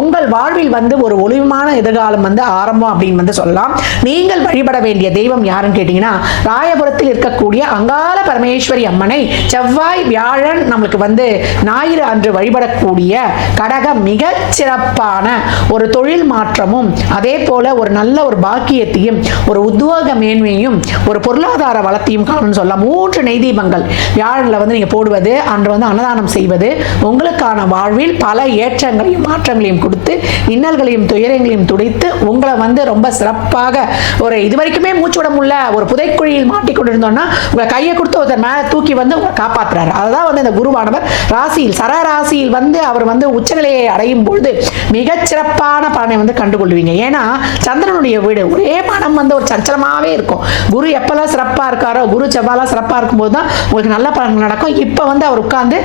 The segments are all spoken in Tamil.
உங்கள் வாழ்வில் வந்து ஒரு ஒளிமான எதிர்காலம் வந்து ஆரம்பம் அப்படின்னு வந்து சொல்லலாம். நீங்கள் வழிபட வேண்டிய தெய்வம் யாருன்னு கேட்டீங்கன்னா, ராயபுரத்தில் இருக்கக்கூடிய அங்காள பரமேஸ்வரி அம்மனை செவ்வாய் வியாழன் நம்மளுக்கு வந்து ஞாயிறு அன்று வழிபடக்கூடிய கடகம் மிக சிறப்பான ஒரு தொழில் மாற்றமும், அதே போல ஒரு நல்ல ஒரு பாக்கியத்தையும், ஒரு உத்யோக மேன்மையும், ஒரு பொருளாதார வளத்தையும் காணும்னு சொல்லலாம். 3 நெய் தீபங்கள் வியாழனில் வந்து நீங்க போடுவது, அன்று வந்து அன்னதானம் செய்வது உங்களுக்கான வாழ்வில் பல ஏற்றங்களையும் மாற்றங்களையும் கொடுத்து இன்னல்களையும் துயரங்களையும் துடைத்து உங்களை வந்து ரொம்ப சிறப்பாக ஒரு இதுவரைக்குமே மூச்சு விட முடியல ஒரு புதைக்குழியில் மாட்டிக்கொண்டிருந்தோம்னா உங்களை கையை கொடுத்து ஒருத்தர் மேலே தூக்கி வந்து உங்களை காப்பாற்றுறாரு. அதுதான் வந்து இந்த குருவானவர் ராசியில் சரராசியில் வந்து அவர் வந்து உச்சநிலையை அடையும் பொழுது மிகச்சிறப்பான பலனை வந்து கண்டுகொள்வீங்க. ஏன்னா சந்திரனுடைய வீடு ஒரே மனம் வந்து ஒரு சஞ்சலமாகவே இருக்கும். குரு எப்பெல்லாம் சிறப்பாக இருக்காரோ, குரு செவ்வாலாம் சிறப்பாக இருக்கும்போது தான் உங்களுக்கு நல்ல பலன்கள் நடக்கும். இப்போ வந்து அவர் உட்கார்ந்து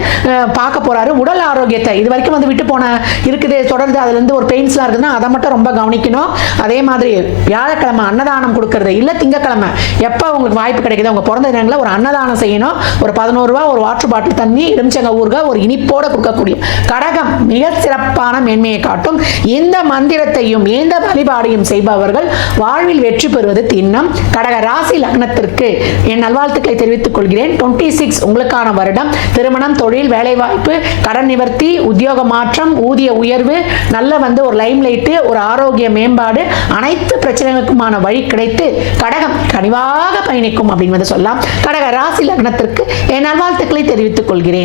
பார்க்க போறாரு. உடல் ஆரோக்கியத்தை இது வரைக்கும் வந்து விட்டு போன இருக்குது தொடர்ந்து அதுல இருந்து ஒரு பெயின்ஸ்லாம் இருக்குதுன்னா அதை மட்டும் ரொம்ப கவனிக்கணும். அதே மாதிரி வியாழக்கிழமை அன்னதானம் கொடுக்கறது இல்ல திங்கக்கிழமை எப்போ உங்களுக்கு வாய்ப்பு கிடைக்குது உங்க பிறந்த தினங்களில் ஒரு அன்னதானம் செய்யணும். ஒரு 11 ரூபாய் ஒரு வாட்டர் பாட்டில் தண்ணி எலுமிச்சங்க ஊறுகாய் ஒரு இனிப்போட கொடுக்கக்கூடிய கடகம் மிக சிறப்பான மேன்மையை காட்டும். இந்த மந்திரத்தையும் இந்த வழிபாடையும் செய்பவர்கள் வாழ்வில் வெற்றி பெறுவது திண்ணம். கடக ராசி லக்னத்திற்கு என் நல்வாழ்த்துக்களை தெரிவித்துக் கொள்கிறேன். 26 உங்களுக்கான வருடம். திருமணம், தொழில், வேலைவாய்ப்பு, கடன் நிவர்த்தி, உத்தியோக மாற்றம், ஊதிய உயர்வு, நல்ல வந்து ஒரு லைம் லைட்டு, ஒரு ஆரோக்கிய மேம்பாடு, அனைத்து பிரச்சனைகளுக்குமான வழி கிடைத்து கடகம் கனிவாக பயணிக்கும் அப்படின்னு வந்து சொல்லலாம். கடக ராசி லக்னத்திற்கு என் நல்வாழ்த்துக்களை தெரிவித்துக் கொள்கிறேன்.